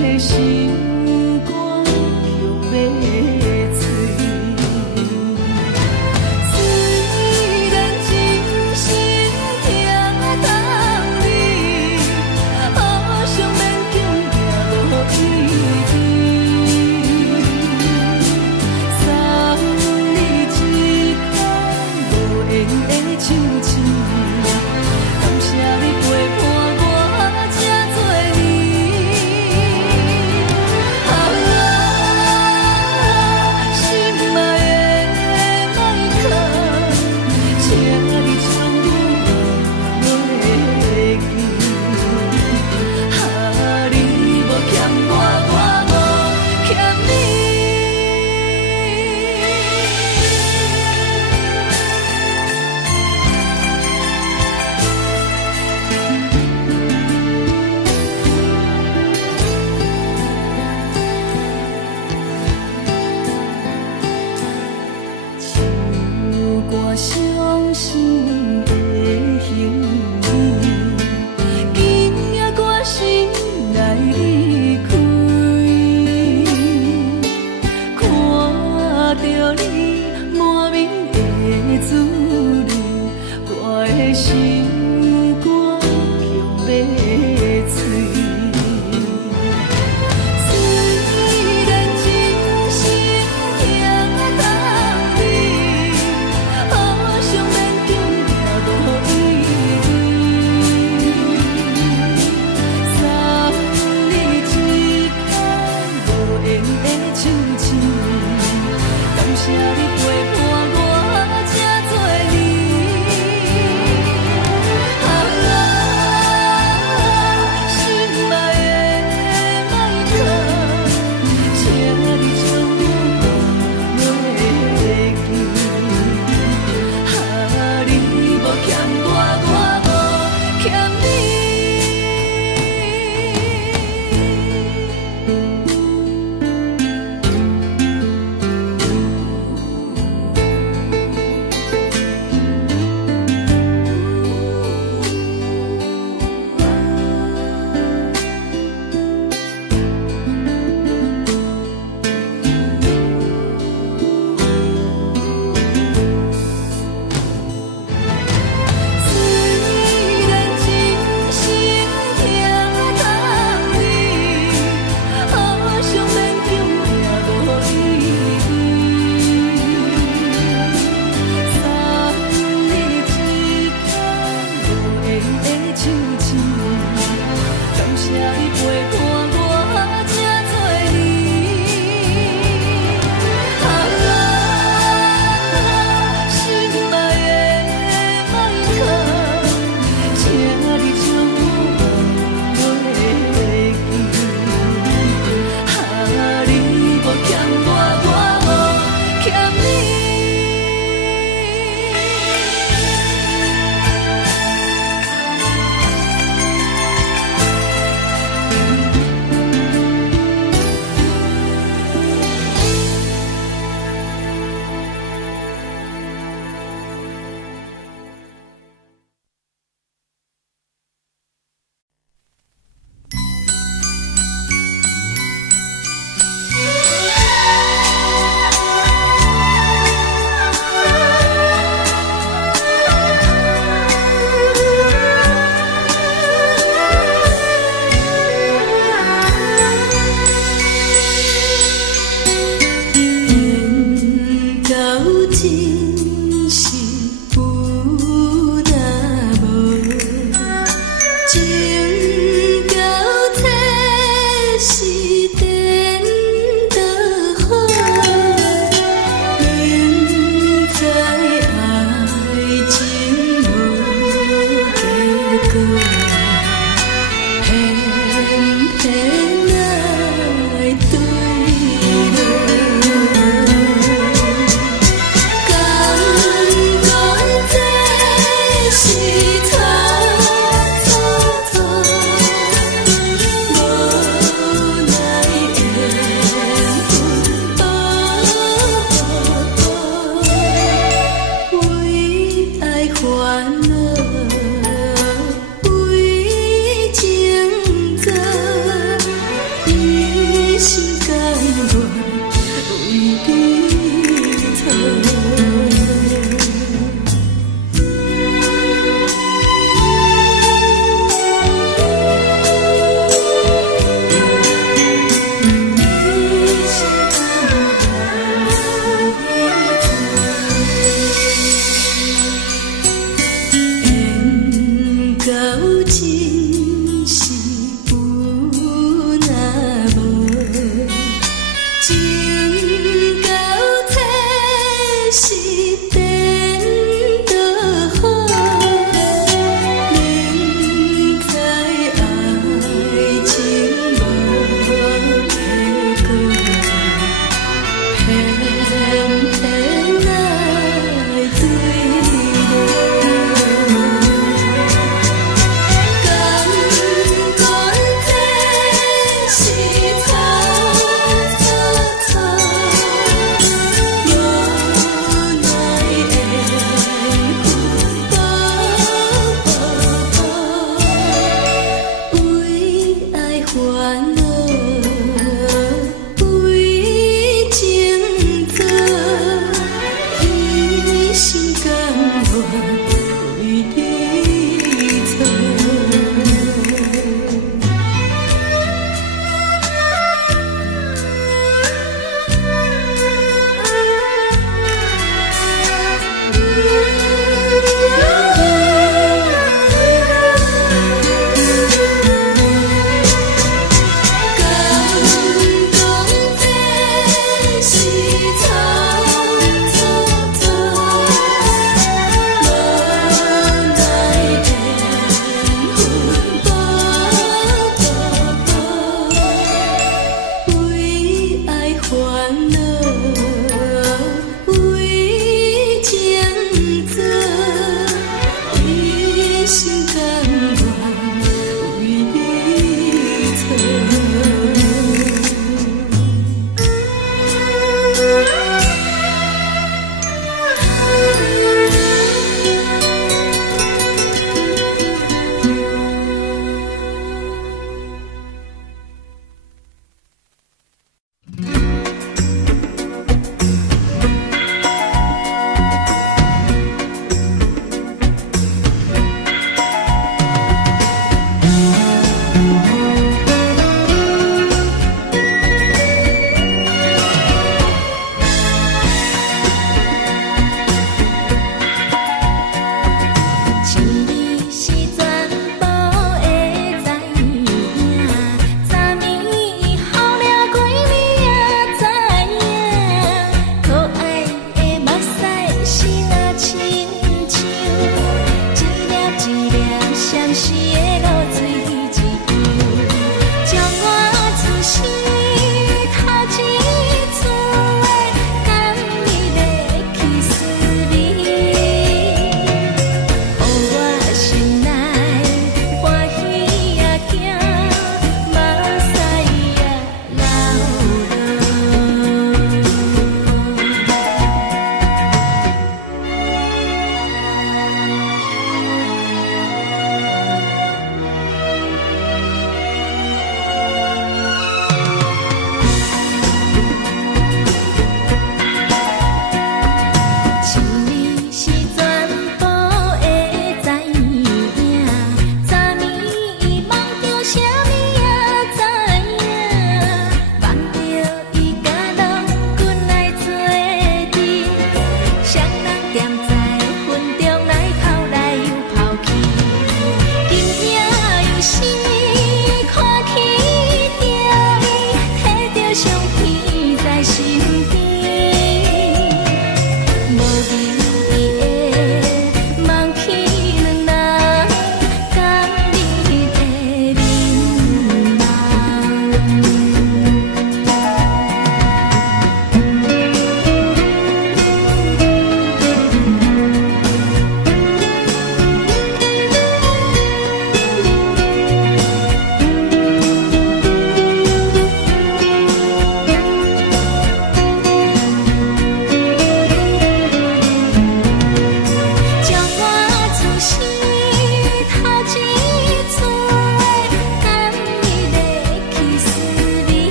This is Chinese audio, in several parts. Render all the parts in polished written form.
啊心甘愿为你错。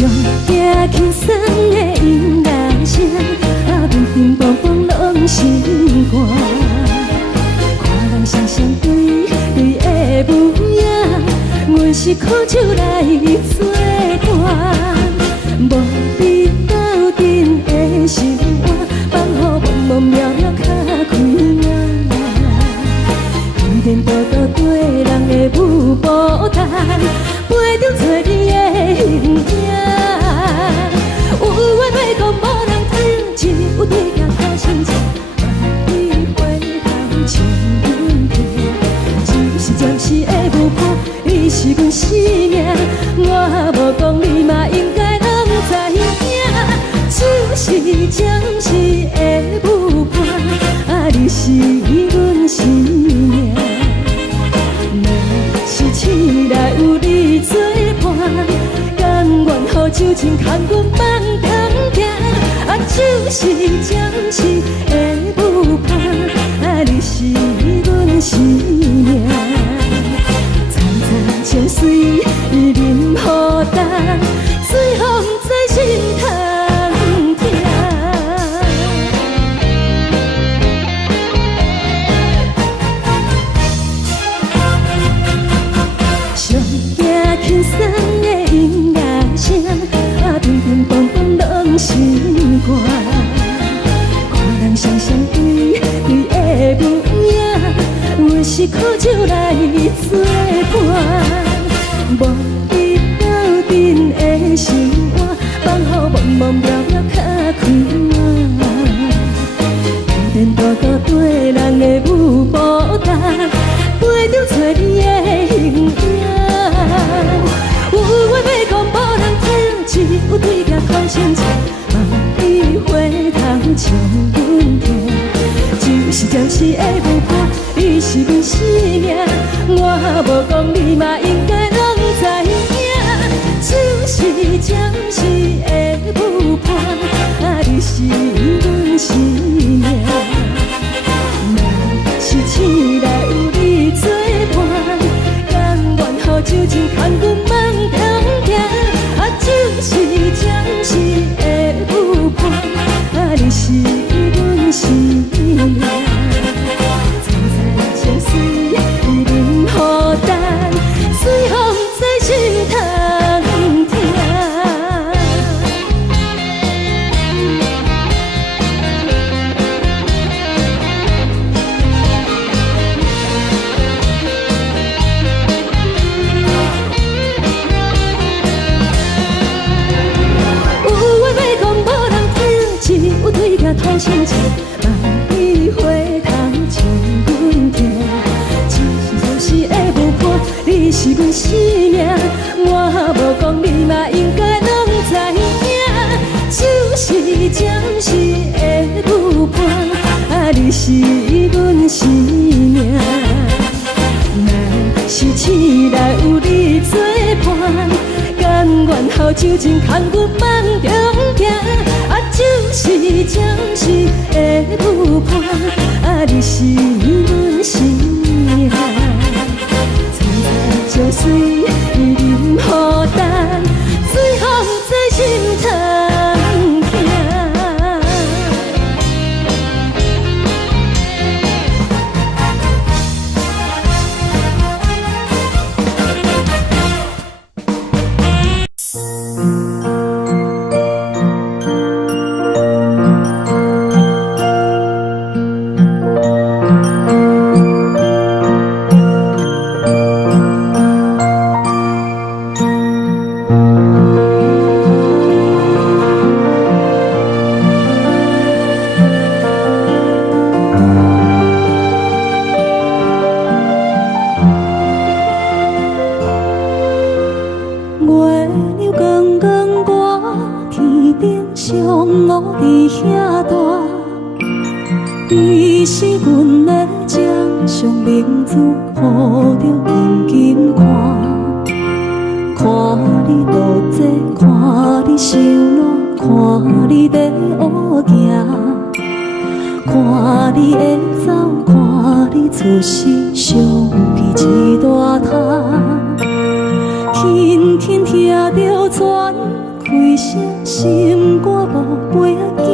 上惊轻松的音乐声，乒乒乓乓拢心肝。看人双双对对的舞影，阮是苦酒来作伴。无你斗阵的生活，放予茫茫渺渺较快乐。颠颠倒倒对人的舞步弹，陪着做你的形影。有话要讲，无人听，只有对镜讨心情。万里回头将阮听，就是暂时的舞伴，你是阮生命。我无讲，你嘛应该拢知影。就是暂时的舞伴，你是阮生命。若是醒来有你作伴，甘愿予酒精牵阮放长行。就是暂时的舞伴，你是阮生命。惨惨相随，任何等，随风在心头。轻松的音乐声，乒乒乓乓拢心肝。看人双双对对的舞影，阮是苦酒来作伴。无你斗阵的生活，放予茫茫渺渺较快乐。颠颠倒倒对人的舞步弹，陪着做你的形影。有话要讲，无人听，只有对镜看心情。万里回头将阮听，就是暂时的舞伴，你是阮生命。我无讲，你嘛应该拢知影。就是暂时的舞伴，你是阮生命。若是醒来有你作伴，甘愿予酒精牵阮放长行。就是暂时的舞伴，你是阮生命。惨惨相随，任何等，随风在心头听。对镜讨心情，万里回头将阮听。就是暂时的舞伴，你是阮生命。我无讲，你嘛应该拢知影。就是暂时的舞伴，你是阮生命。若是醒来有你作伴，甘愿予酒精牵阮放长行。就是暂时的舞伴，你是阮生命。惨惨相随，任何等，随风在心头听。你是阮的掌上明珠，抱着紧紧看，看你独坐，看你受难，看你在乌行，看你会走，看你出世，上起一大滩，轻轻听着船开开声心肝无飞仔行，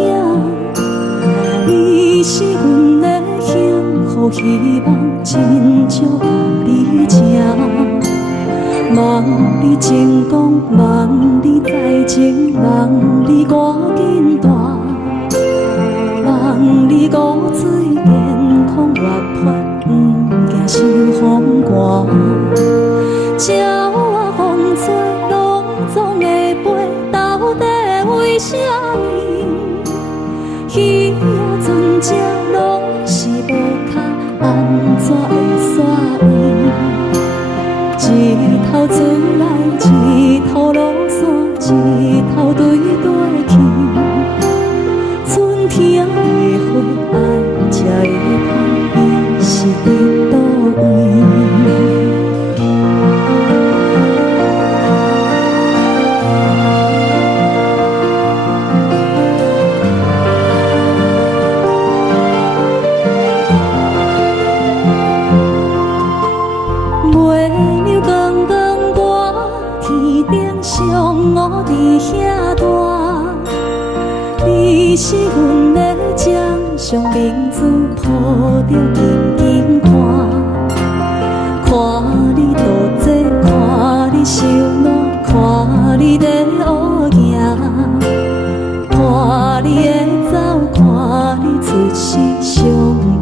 你是阮的幸福希望，真少甲你吃。望你成功，望你再情，望你赶紧大，望你骨髓健康活泼，不惊受风寒。鸟仔风吹拢总会飞，到底为什么？鱼仔船只拢是无脚，安怎会煞位？一头自来，一头落山，一头对对去。春天的花爱吃的香，伊是伫倒位？月亮光光挂天顶上，乌伫遐大。你是阮的掌上明珠，抱着紧紧看。看你多济，看你受难，看你在乌行，看你的走，看你出世，相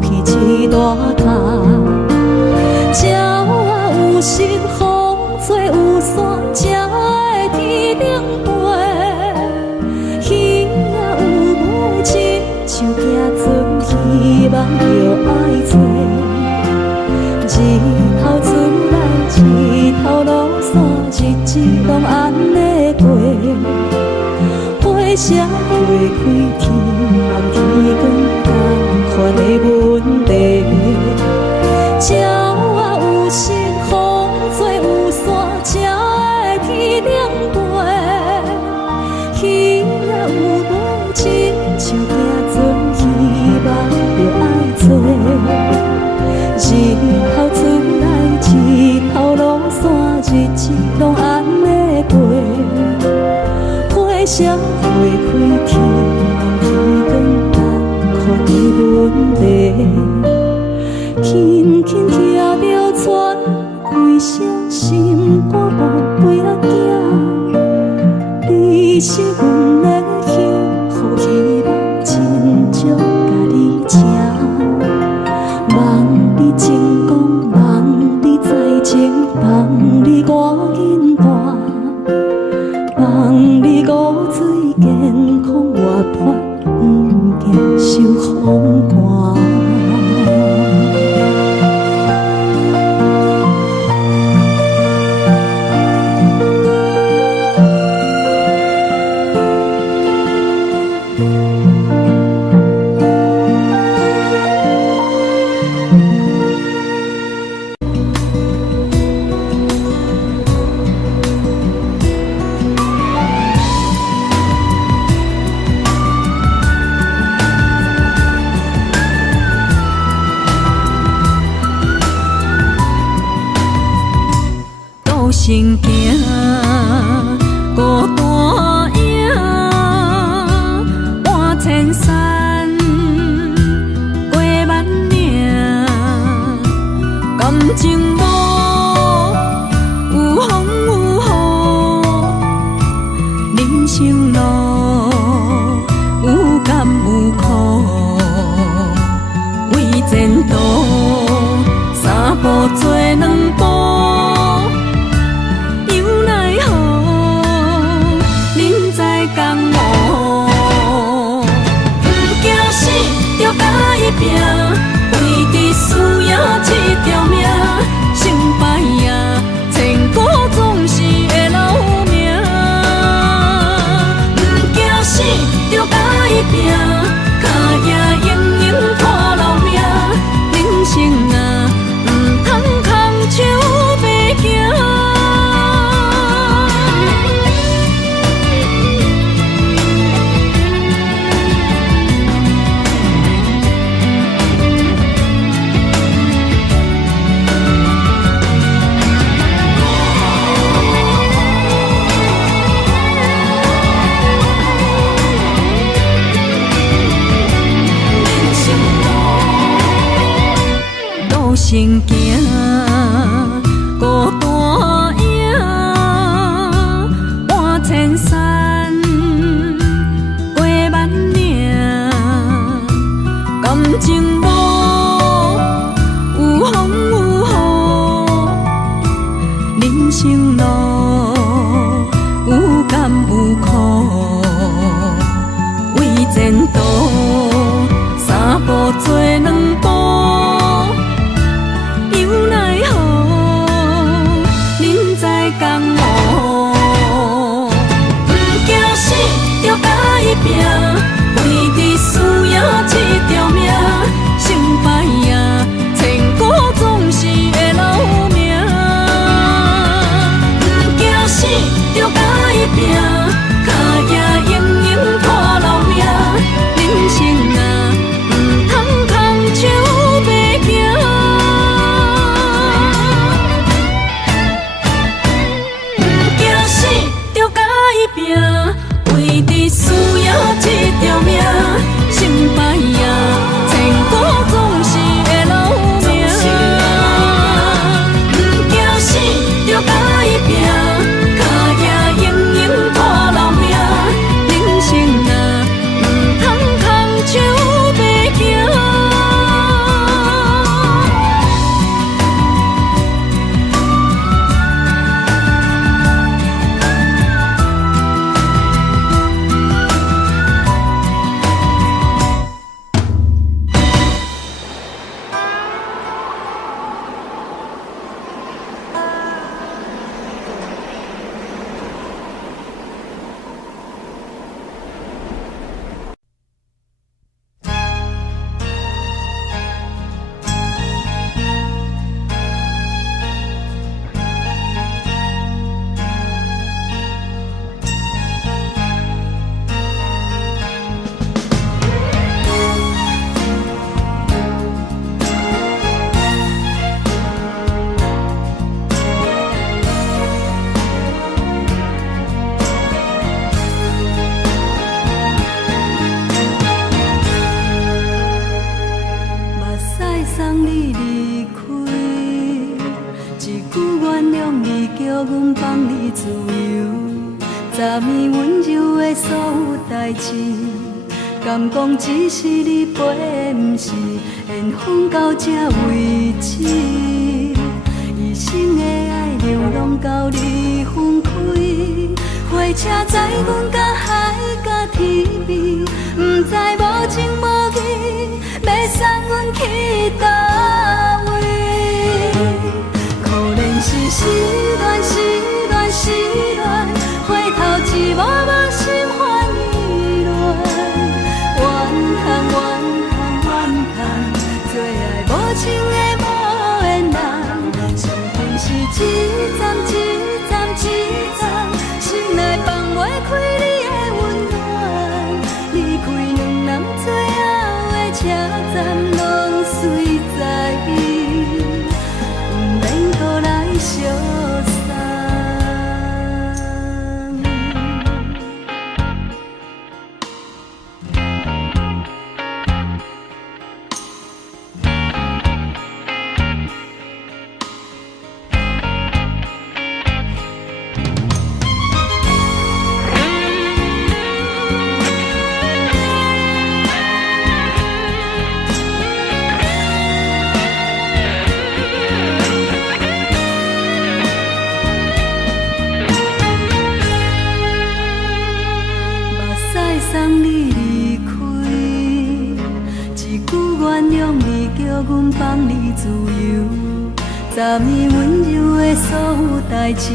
披一大塔。有时风吹有伞，才会天顶飞。鱼仔有尾，亲像行船，希望着爱找。日头出来，日头落山，日子拢安尼过。花谢花开，天暗天光，同款的问题。鸟仔有时风吹有伞，才会天顶飞。鱼仔有尾，亲像行船，希望着爱做。日头出来，日头落山，日子拢安尼过。花谢花开，天暗天光，同款的问题。轻轻听着船开声，心肝无飞仔行。你是阮的幸福希望，真少甲你请。望你成功，望你再情，望你赶紧大，望你骨髓健康活泼，不惊受风寒。成行孤单影，半千山，过万岭，感情无有风有雨，人生路有甘有苦，为前途三步做两步。拼，为伫输赢一条命，成败赢，千古总是会留名。不惊死，着甲伊拼，脚也用用拖老命。人生啊，唔通空手白行。成行，孤单影，半千山，过万岭，感情路有风有雨，人生路有甘有苦，为前途三步做两步。拼，为你需要一条命，成败赢，千古总是会留名。不惊死，就甲伊拼，脚也用用拖老命。人生啊，唔通空手白行。不惊死，就甲伊拼，为你需要一条命，成败赢，千古总是会留名。不惊死，就甲伊拼，脚也用用拖老命。人生啊，唔通空手白行。敢讲只是你陪，不是缘分到这为止。一生的爱流浪到你分开，火车载阮甲海甲天边，不知无情无义，要送阮去倒位？可能是失恋，失恋，失恋，回头一幕幕心烦意乱。怨叹，最爱无情的无缘人，上天是一站一站一站，心内放袂开你的温暖，离开两人最后的车站，拢随在伊，不免搁来相送。送你离开，一句原谅你，叫阮放你自由。昨暝温柔的所有代志，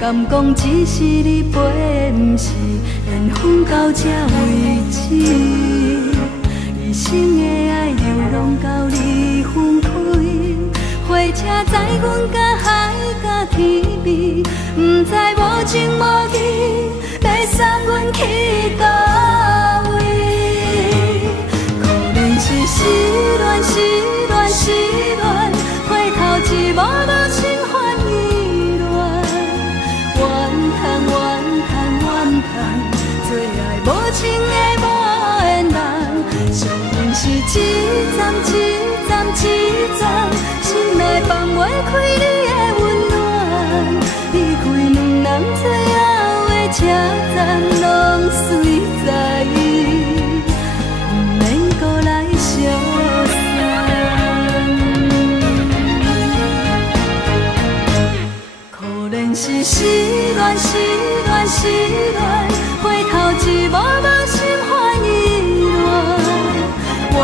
敢讲只是你陪，不是缘分到这为止。一生的爱流浪到你分开，火车载阮甲海甲天边，不知无情无义，要送阮去倒位？可能是失恋，失恋，失恋，回头一幕幕心烦意乱。怨叹，最爱无情的无缘人，上天是一站一站一站。开你的温暖，离开两人最后的车站，拢随在伊，不免搁来相送。可能是失恋，失恋，失恋，回头一无梦心烦意乱，怨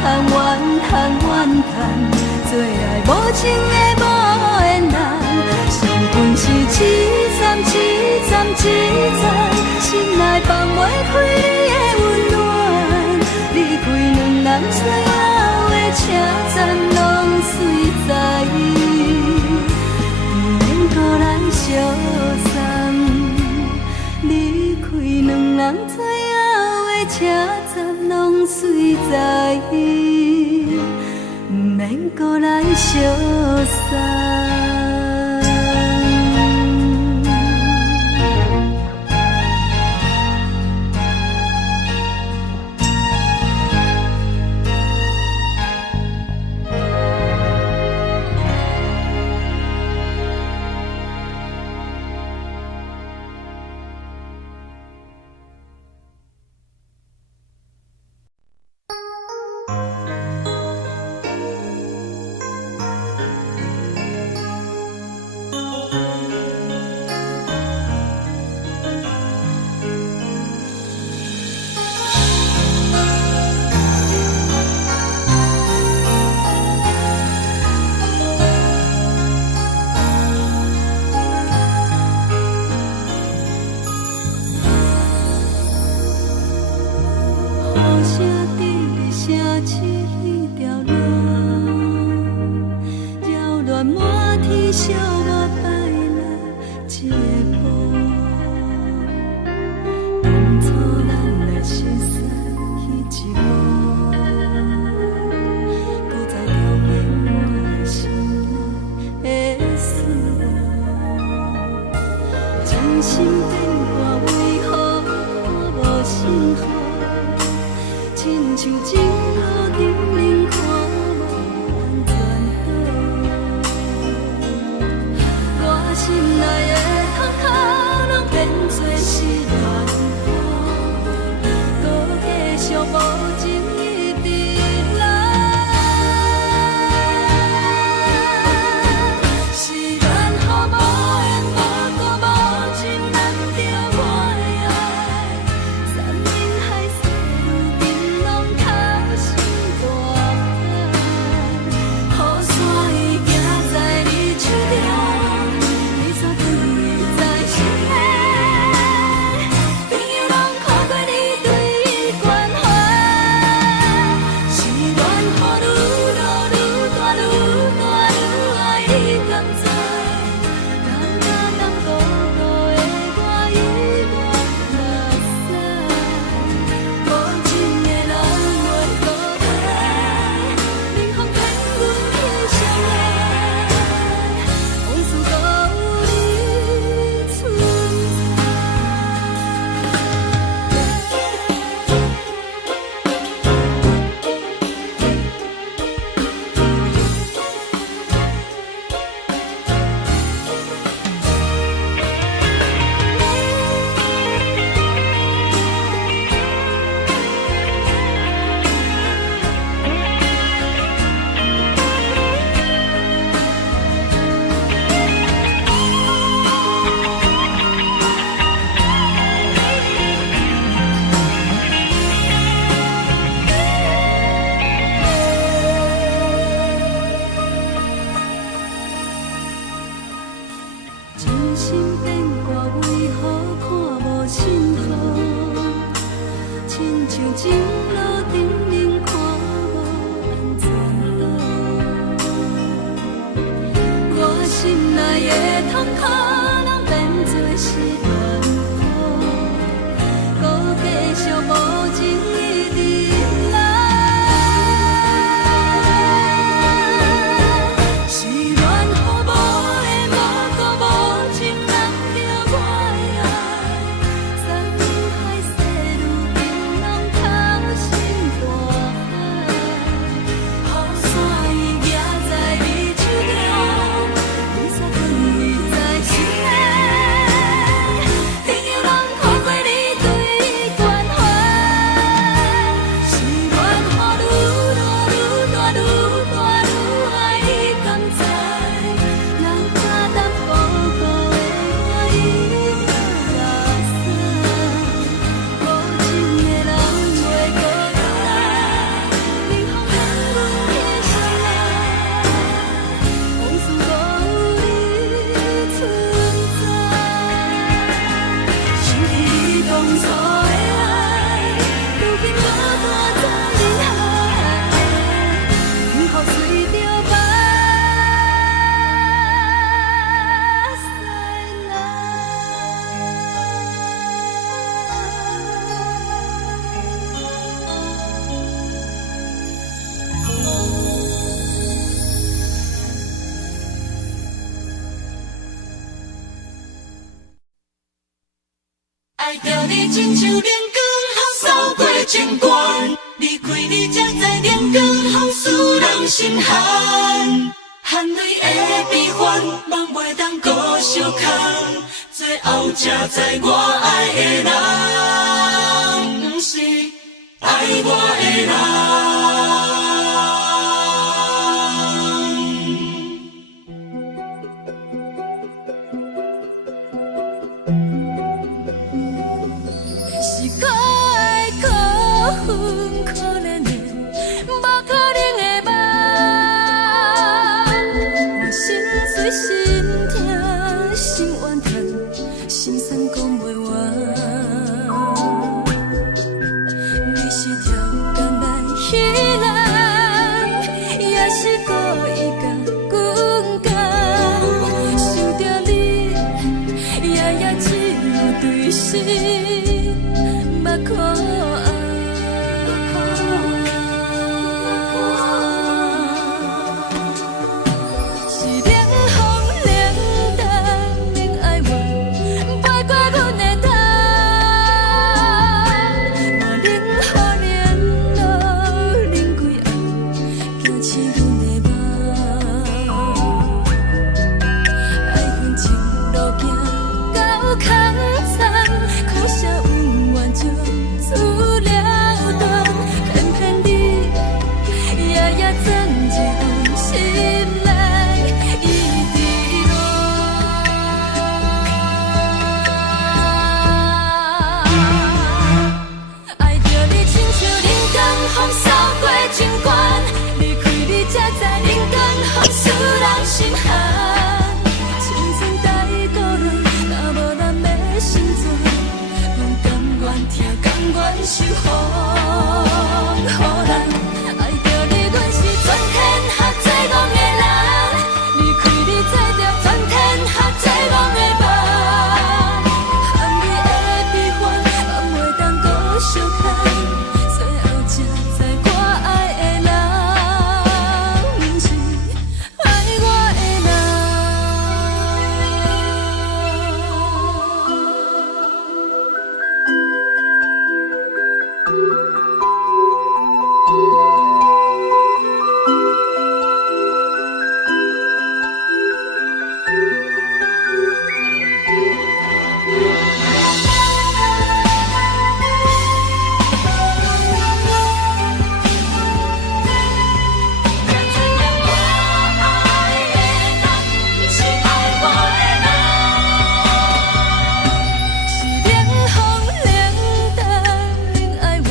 叹，怨叹，怨叹，最爱无情的无缘人，上悬是凄惨，凄惨，凄惨，心内放袂开你的温暖，离开两人最后的车站，拢随在伊，不免搁来相送。离开两人最后的车站，拢随在伊，不免搁来相送。我着你亲像冷光风扫过情关，离开你才知冷光风使人心寒。含泪的悲欢，望袂当搁相牵，最后才知我爱的人，不是爱我的人。是可爱可恨可怜的，无可能的梦。我心碎心痛心怨叹，心酸讲袂完。你是条工来彼人，也是故意甲阮讲，想着你，夜夜只有对视。目看爱，是冷风冷淡冷爱我，飞过阮的头，嘛冷雨冷落冷归暗，惊醒阮的梦。爱恨情路行到空残，苦涩温婉就出了断，偏偏你夜夜钻入阮心内，一直乱。爱着你亲像冷光风扫过情关，离开你才知冷光风使人心寒。青春带过来，若无咱要生存，阮甘愿听，甘愿受予人。爱着你，阮是全天下最戆的人，离开你才着全天下最戆的梦。含你的悲欢，望袂当搁相牵，最后才知我爱的人，不是爱我的是冷风冷淡冷爱我，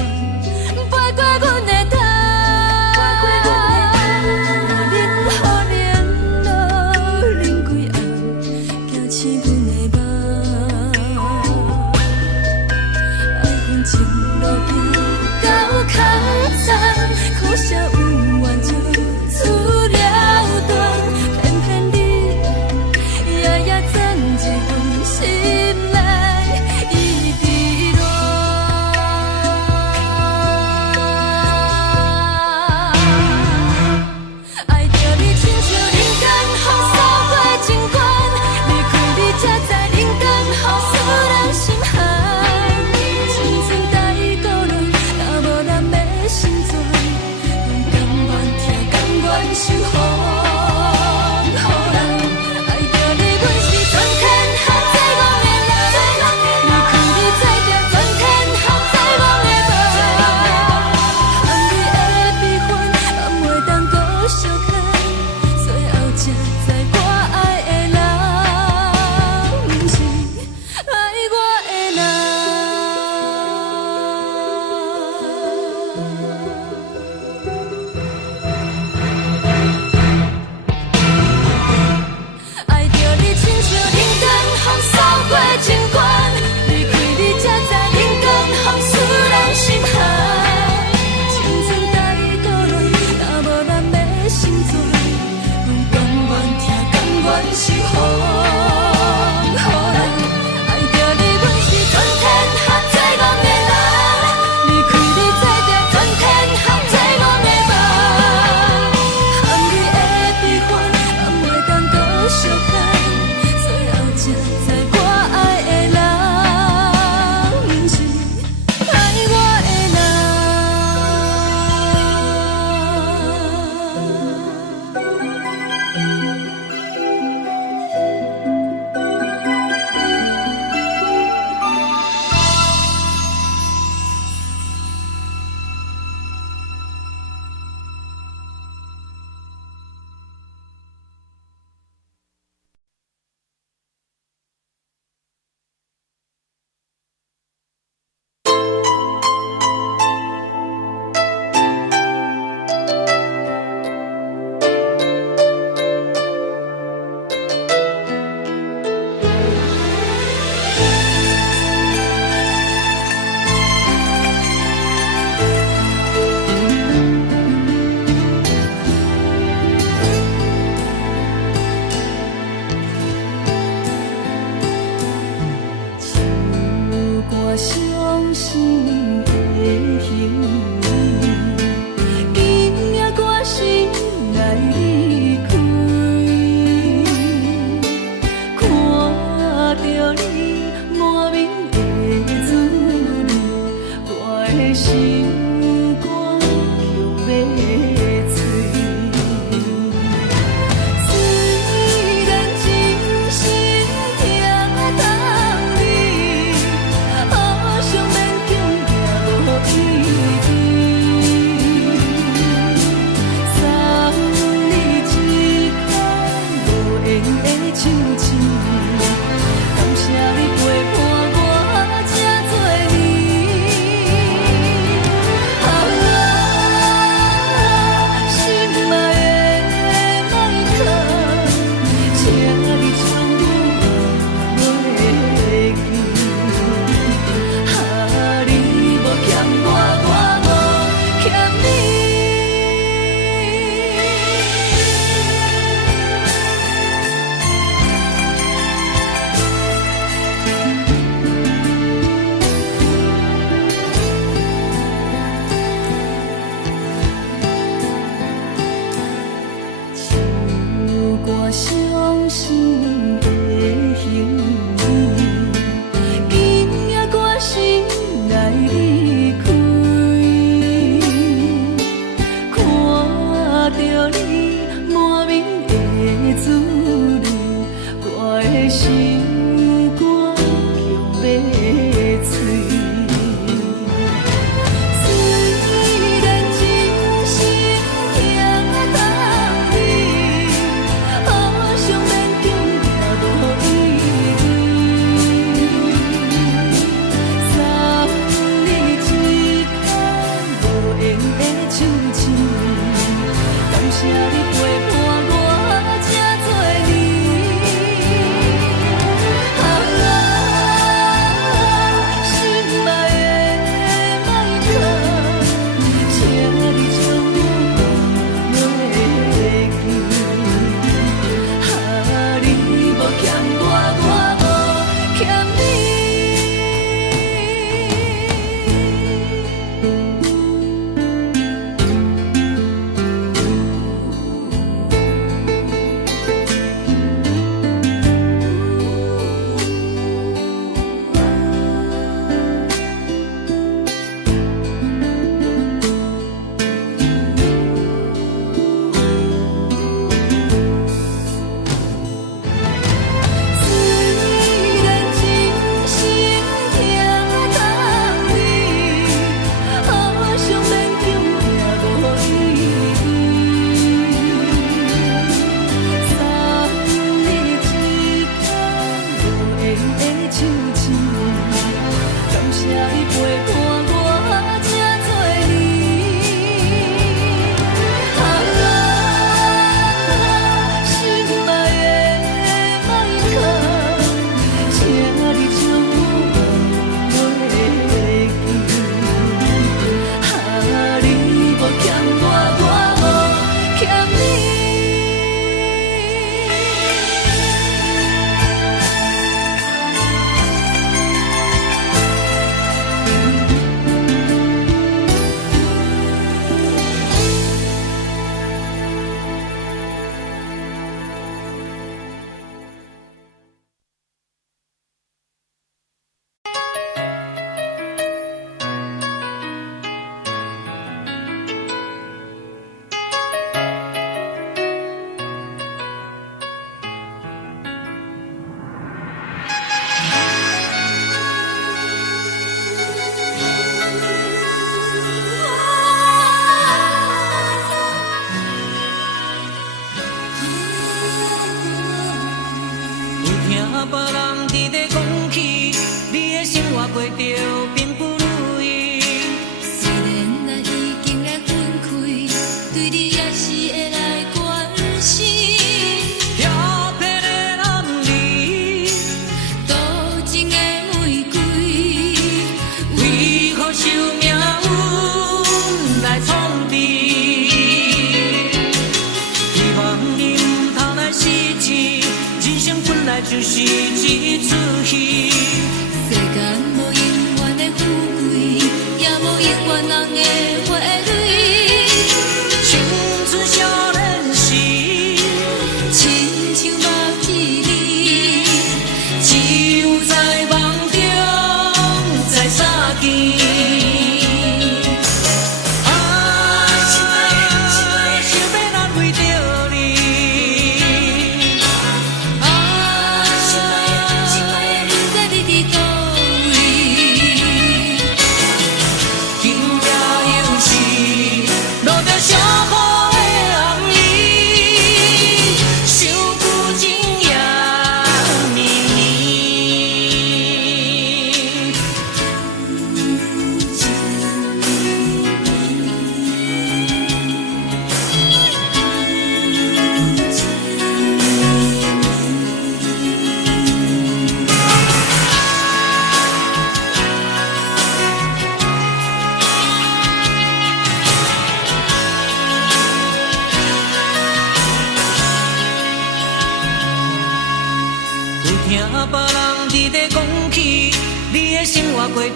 过着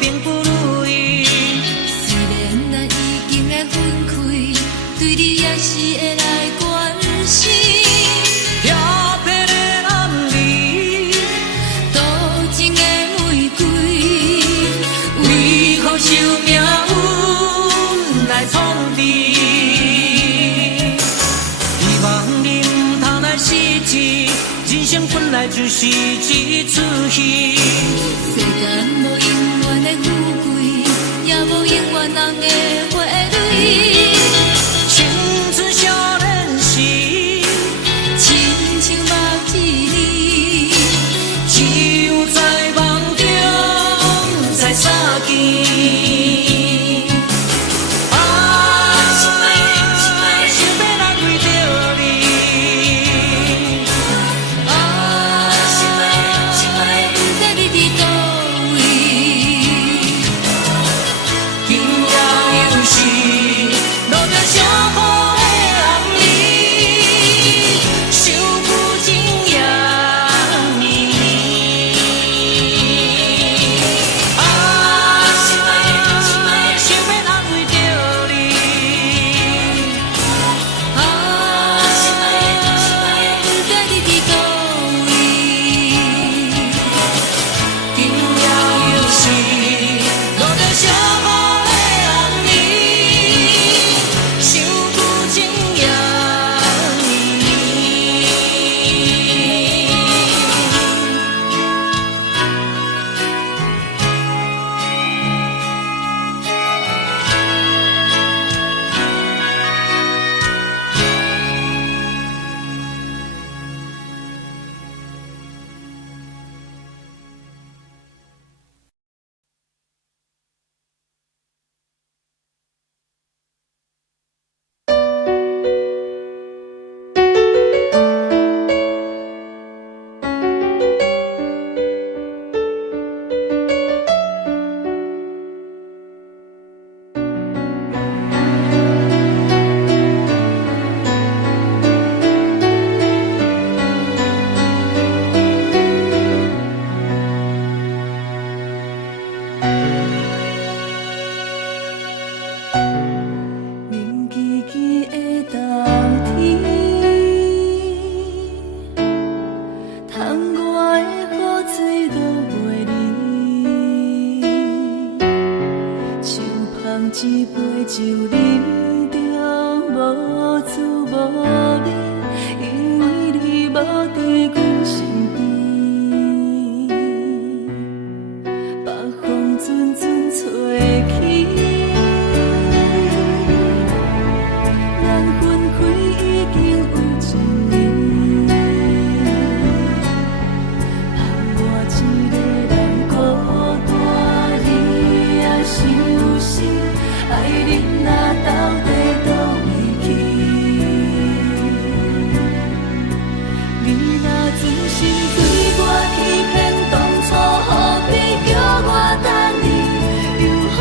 并不如意。虽然咱已经来分开，对你也是会来关心。漂泊的男儿，多情的玫瑰，为何受命运来创治？希望你唔通来失志，人生本来就是一出戏。世间无永远的富贵，也无永远人的花蕊。青春少年时，亲像目一年，只有在梦中才相见。一杯酒饮着无滋无味，因为你无伫阮身边。北风阵阵吹起，咱分开已经有一年。盼我一个人孤单，你也伤心。爱人若到底倒位去？你若真心对我欺骗，当初何必叫我等你？又何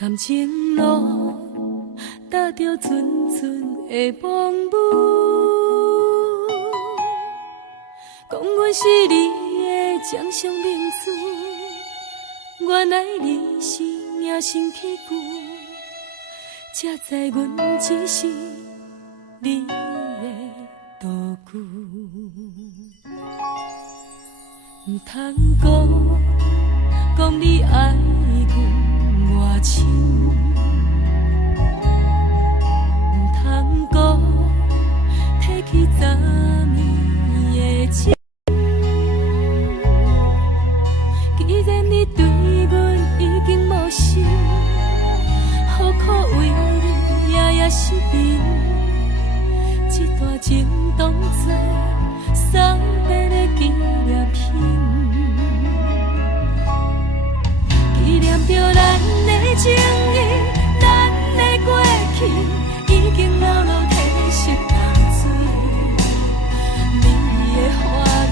感情路踏着阵阵的风雨，讲阮是你的掌上明珠，原来你是领身器具，才知阮只是你的道具。唔通讲你爱阮偌深，唔通讲提起昨暝的情。既然你对阮已经无心，何苦为你夜夜失眠？这段情当作送别的纪念品。纪念着咱的情谊，咱的过去，已经牢牢褪色淡水。你的花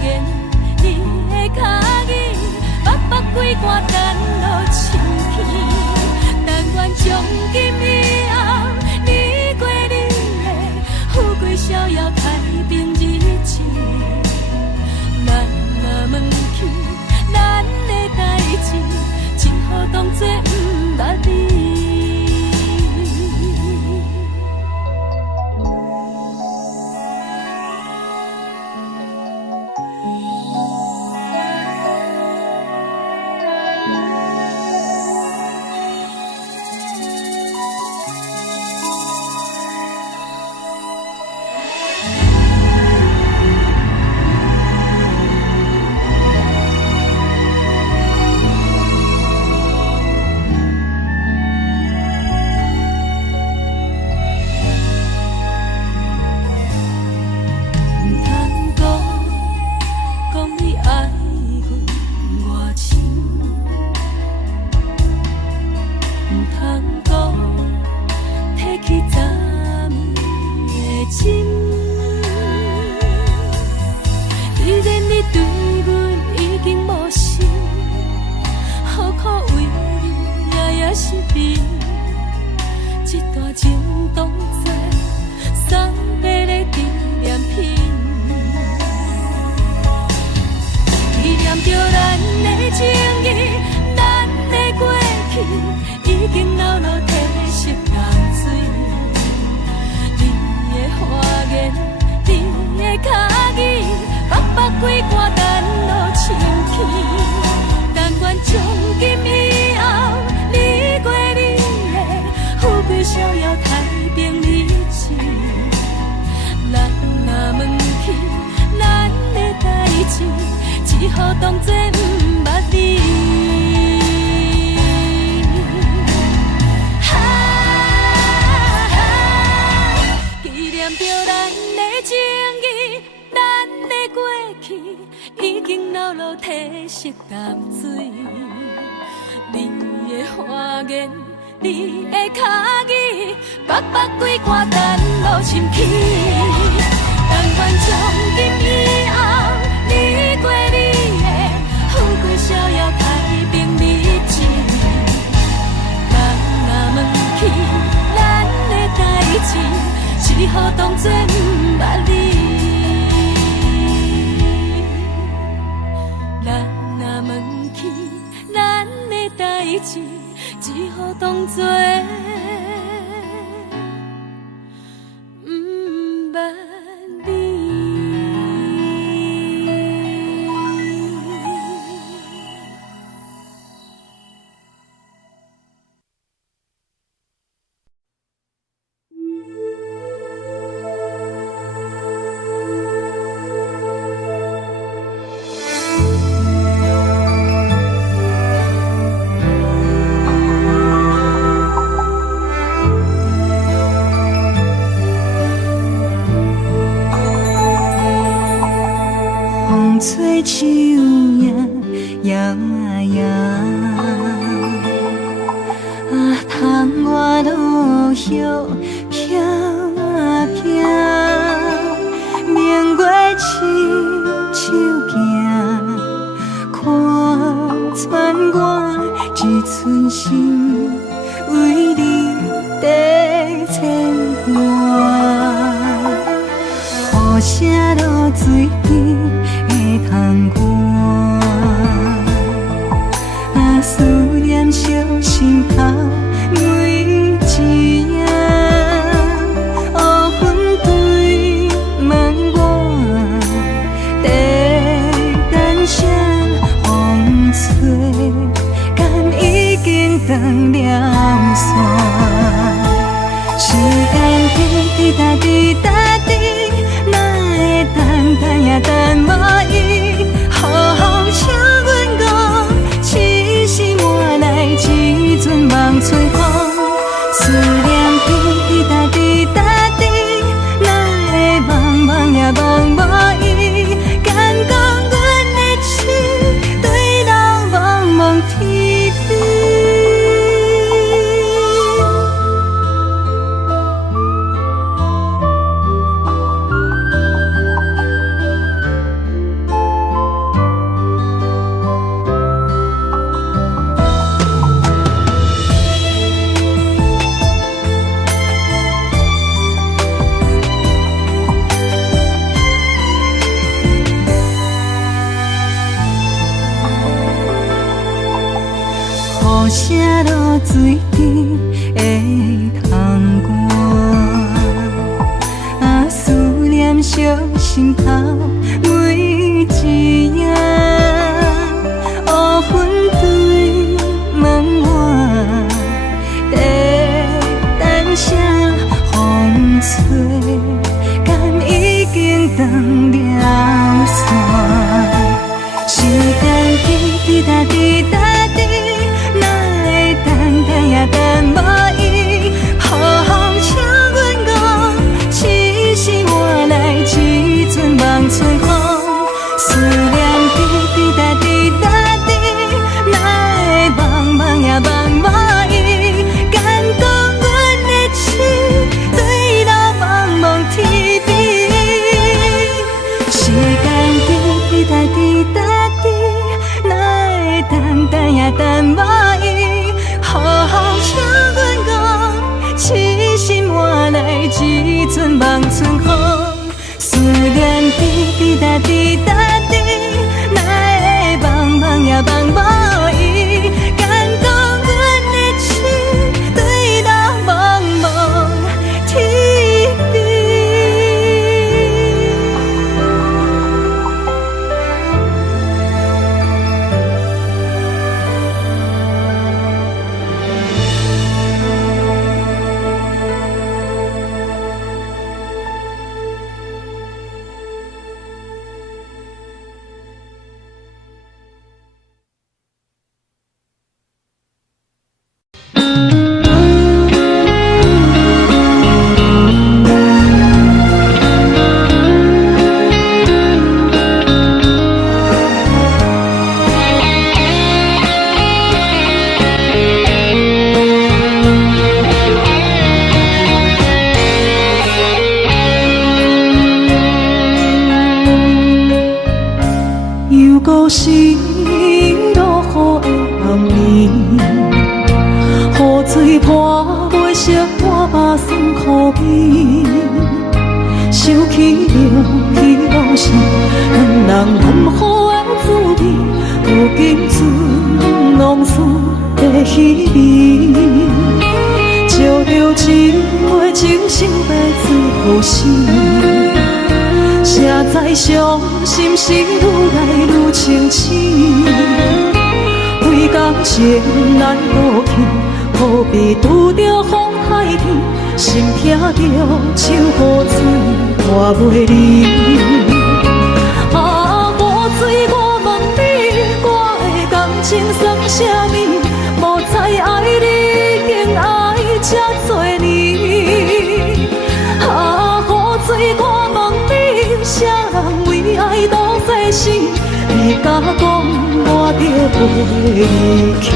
言，你的脚语，默默几挂等落深去。但愿从今以后，你过你的富贵逍遥太平日子。咱若问起咱的代志，只好当作不捌你。只好当作不捌你。纪念着咱的情谊，咱的过去已经牢牢褪色淡水。你的花言，你的脚语，默默几挂等落深去。但愿从今以后，你过你的富贵逍遥太平日子。人若问起咱的代志，只好当作不捌你。人若问起咱的代志，只好当作吹树叶摇啊摇，窗外落叶飘啊飘，明月亲手行，看穿我一寸心，为你在牵挂，雨声落水边会通寒，啊思念烧心头每一夜，乌云对问我，在等啥风吹，敢已经断了线。时间滴答滴答滴，哪会等也等无伊？好好请阮讲，痴心换来一阵梦吹风。思念滴答滴答滴，哪会茫茫也茫无伊？敢讲阮的痴，对人茫茫天边。雨声落水边会通寒，啊思念烧心头每一夜，乌云对问我，在等啥风吹，敢已经断了线。时间滴答滴答滴，哪会等也等无伊？好好请阮讲，痴心换来一阵梦吹风。思念滴答滴答滴，哪会茫茫也茫无伊？敢讲阮的痴，对人茫茫天边。时间滴答滴答滴，哪会等也等无伊？好好请阮讲，痴心换来一阵梦春风。思念滴答滴答滴，哪会茫茫也茫无伊？敢讲阮的痴，对人茫茫天边。又搁是落雨的暗暝，雨水泼袂湿我目酸苦味，想起了彼路时咱人含好的滋味，如今存往事的稀微，照着一回情深白最好心。谁知伤心事愈来愈清醒，为感情难过去，何必拄着风海天，心痛着手雨水看袂离。啊，雨水，我问你，我的感情算啥物？无猜爱你，竟爱这多年。啊，雨水，我问你，啥人为爱赌世事？你敢讲我着袂离去？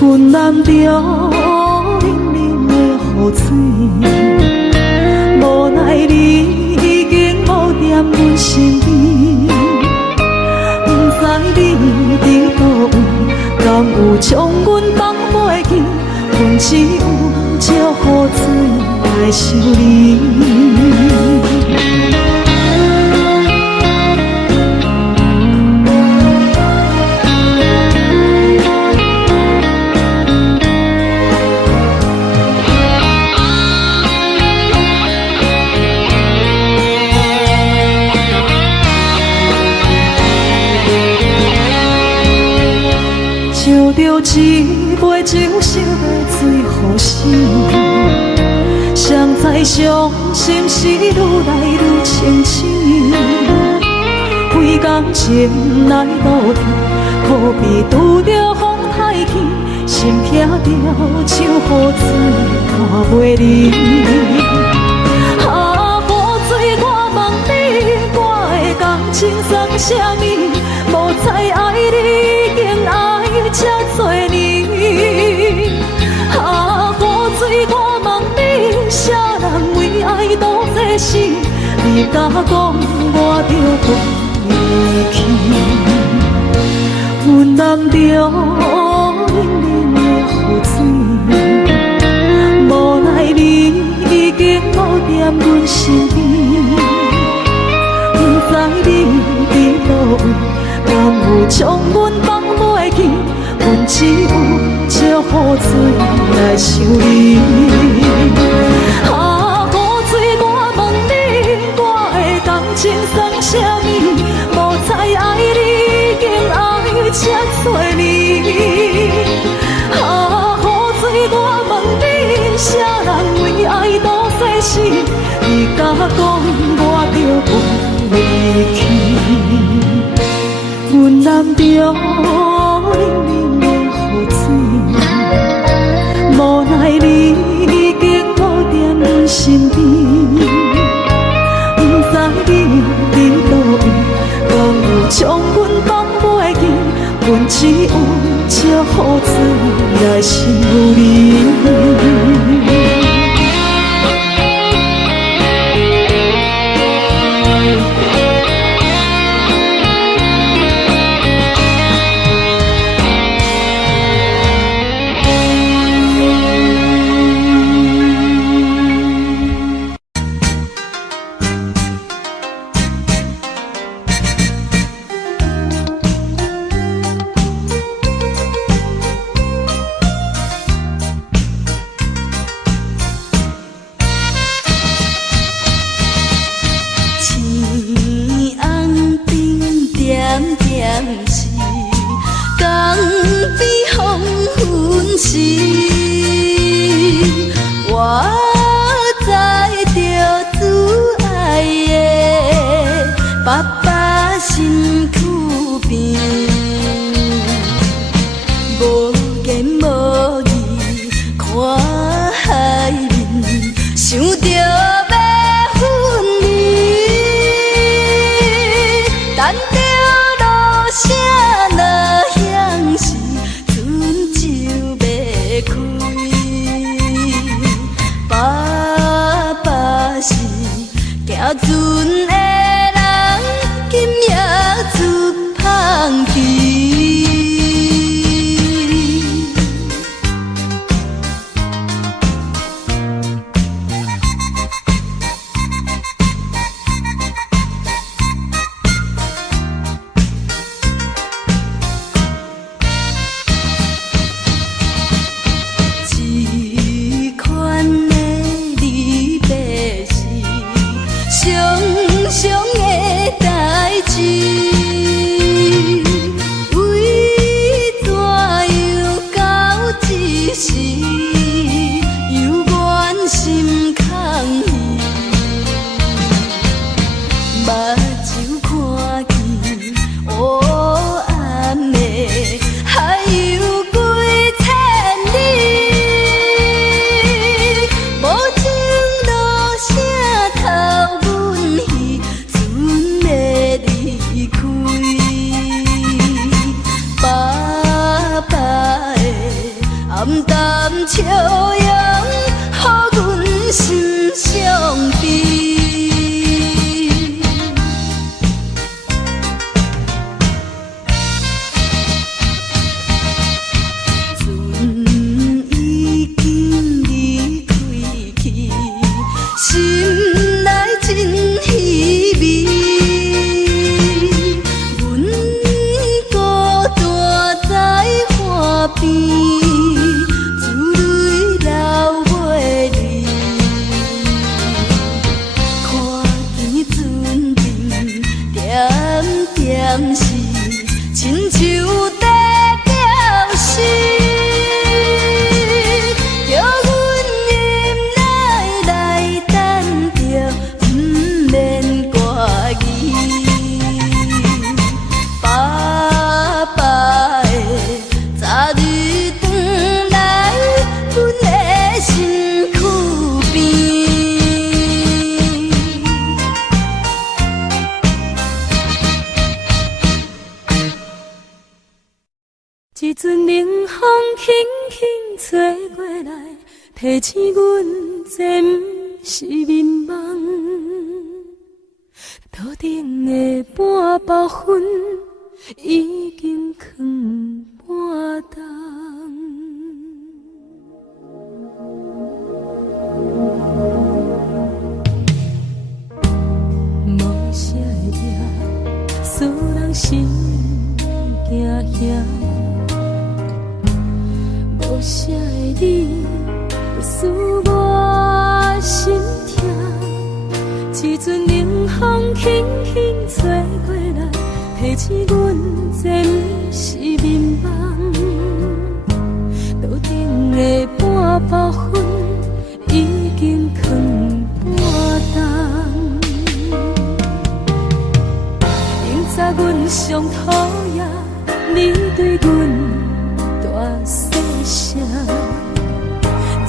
阮淋着冷冷的雨水，无奈你已经无踮阮身边。不知你伫倒位，敢有将阮放袂记？只有借雨水来想你。烧着一杯酒色的水予心，谁知伤心事愈来愈清醒。几工前来倒退，可比拄着风太起，心痛着像雨水看袂离。啊，雨水，我问你，我的感情算啥物？无再爱你，竟爱这多年。啊，雨水，我问你，啥人为爱赌这死？你甲讲我着飞去，阮淋着冷冷的雨水，无奈你已经无踮阮身边，不知你伫倒位。敢有将阮放袂记？阮只有借雨水来想你。啊，雨水，我问你，我的感情算啥物？无再爱你，竟爱这多年。啊，雨水，我问你，啥人为爱赌世事？你甲讲我着飞去。阮淋着冷冷的雨水，无奈你已经无踮阮身边，不知你伫倒位，敢有将阮放袂记？阮只有借雨水来想你。轻吹过来，提醒阮这不是眠梦。头顶的半包云，已经藏半冬。无啥会赢，使人心惊惊。无啥的你，使我心痛。一阵冷风轻轻吹过来，提醒阮这不是眠梦。头顶的半包云，已经藏半冬。明早阮上讨厌你对阮大细声，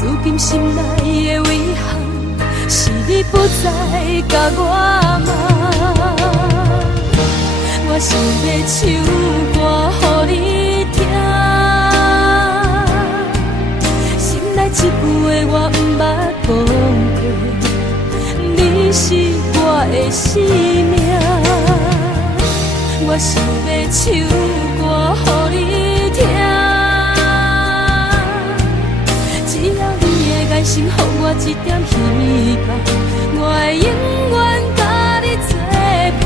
如今心内的遗憾，是你不再甲我骂。我想要唱歌予你听，心内一句话我不捌讲过，你是我的生命。我想要唱歌予你听，只要你的眼神予我一点希望，我会永远甲你作伴。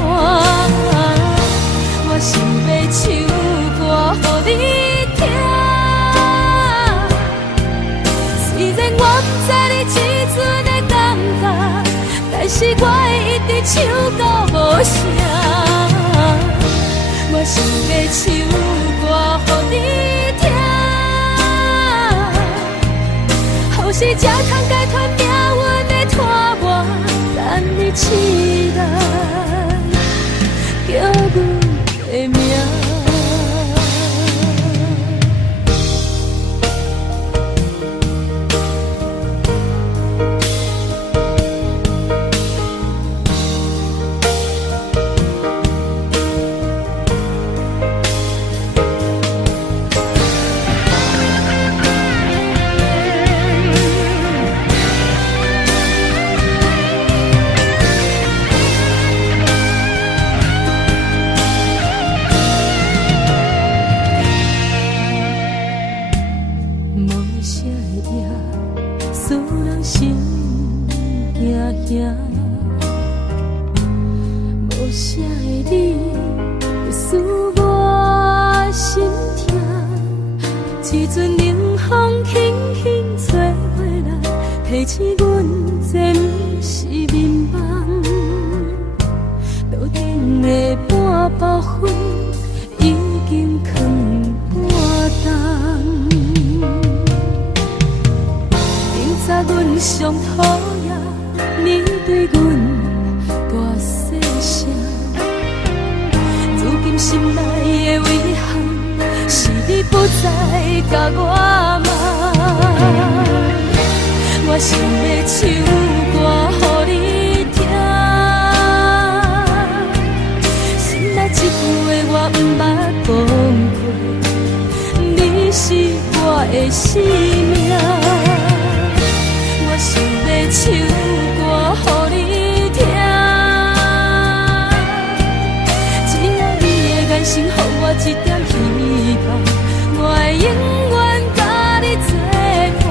我想要唱歌予你听，虽然我不知你这阵的感觉，但是我会一直唱到无声。我想要唱歌予你听，后世才通解脱命运的拖磨，等你期待叫阮的名。无啥的你，会使我心痛。一阵冷风轻轻吹过来，提醒阮这不是眠梦。头顶的半包云，已经藏半冬。明早阮上讨厌你对阮大细声，如今心内的遗憾，是你不再甲我骂。我想要唱歌予你听，心内一句话我不捌讲过，你是我的生命。我想要唱歌予你听，只要你的眼神予我一点希望，我会永远甲你作伴。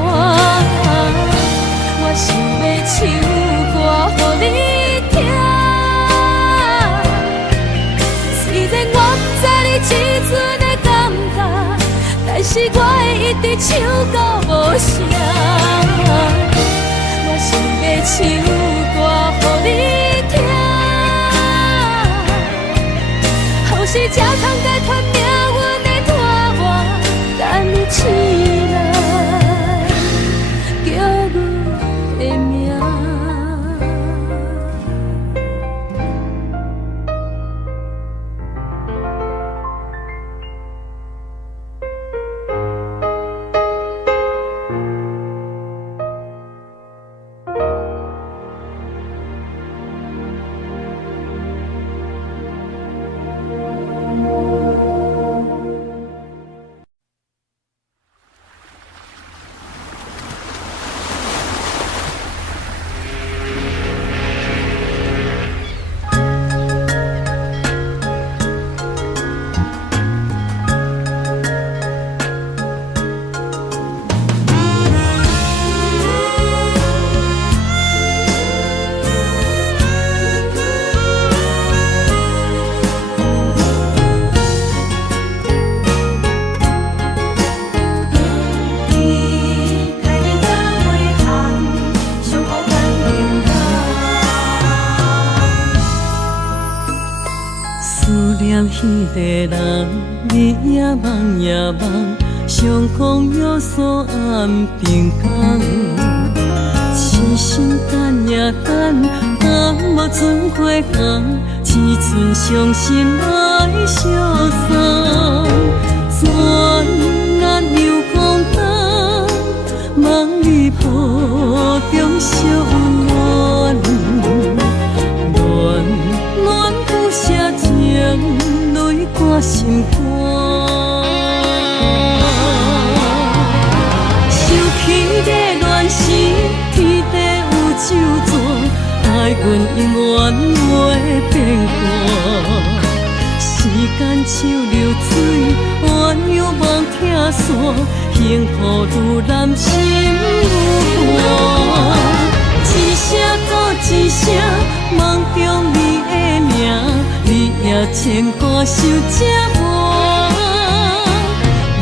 我想要唱歌予你听，虽然我不知你这阵的感觉，但是我会一直唱到无声。我想要唱歌予你听，后世才通解脱命运的拖磨，等你起来叫阮的名。彼个人，你也梦也梦，相逢约束暗平港。痴心等也等，等无船花红，只剩伤心来相送。转眼又空灯，望你抱中惜温暖，暖暖不舍情，泪挂心肝。想起个乱时，天地有咒詛，爱阮永远袂变卦。时间像流水，鸳鸯望听线，幸福愈难心愈寒。一声搁一声，梦中你的名，你也牵挂受折磨。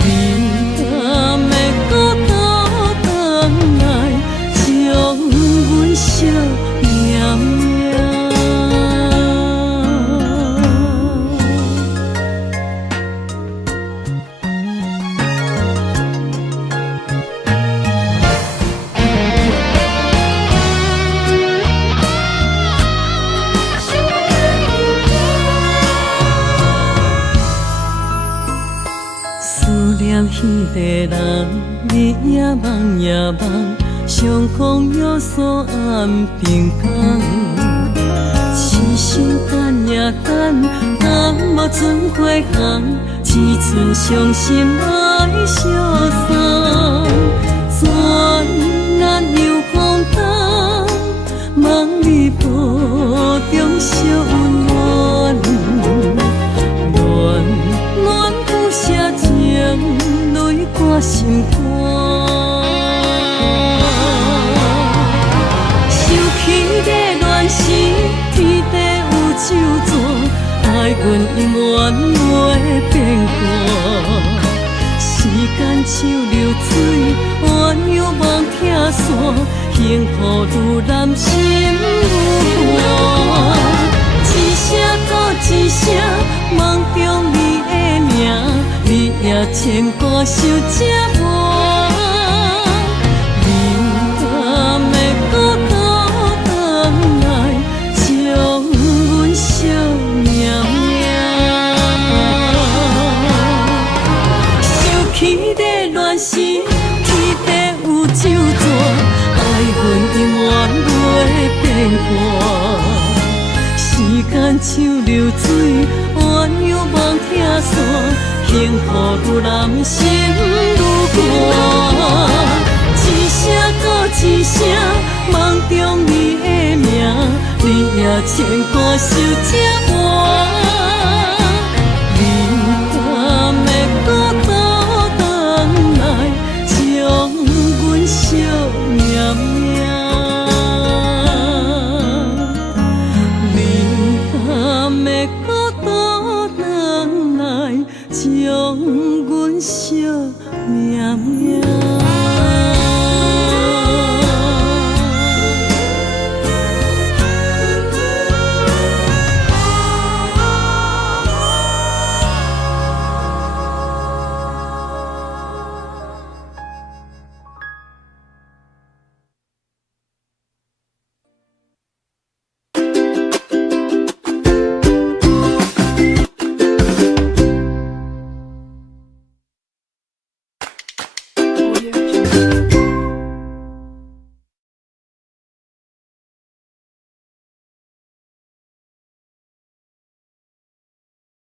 你敢会搁倒转来，将阮惜念念？彼个人，你也梦也梦，相逢约束暗平港。痴心等也等，等无船花红，只剩伤心来相送。转眼又空灯，望你抱中惜温暖，暖暖不舍情，泪挂心肝。想起个乱时，天地有咒詛，爱阮永远袂变卦。时间像流水，鸳鸯望听线，幸福愈难心愈寒。一声搁一声，梦中你的名，你也牵挂受折磨。你敢会搁倒转来，将阮惜念念？想起个乱时，天地有咒詛，爱阮永远袂变卦。时间像流水，鸳鸯望听线，幸福愈难心愈寒。一声搁一声，梦中你的名，你也牵挂受折